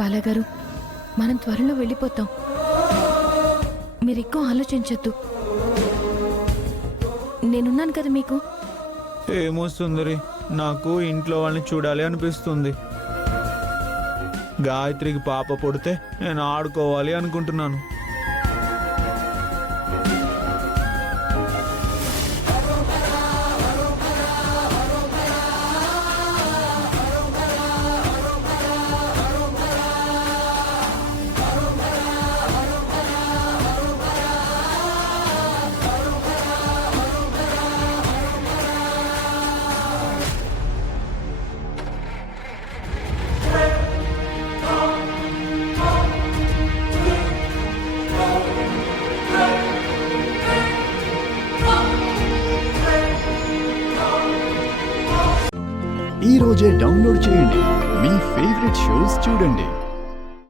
బాలాగారు, మనం త్వరలో వెళ్ళిపోతాం. మీరు ఎక్కువ ఆలోచించొద్దు. నేనున్నాను కదా మీకు. ఏమో సుందరి, నాకు ఇంట్లో వాళ్ళని చూడాలి అనిపిస్తుంది. గాయత్రికి పాప పుడితే నేను ఆడుకోవాలి అనుకుంటున్నాను. ఈ రోజే డౌన్లోడ్ చేయండి. మీ ఫేవరెట్ షోస్ చూడండి.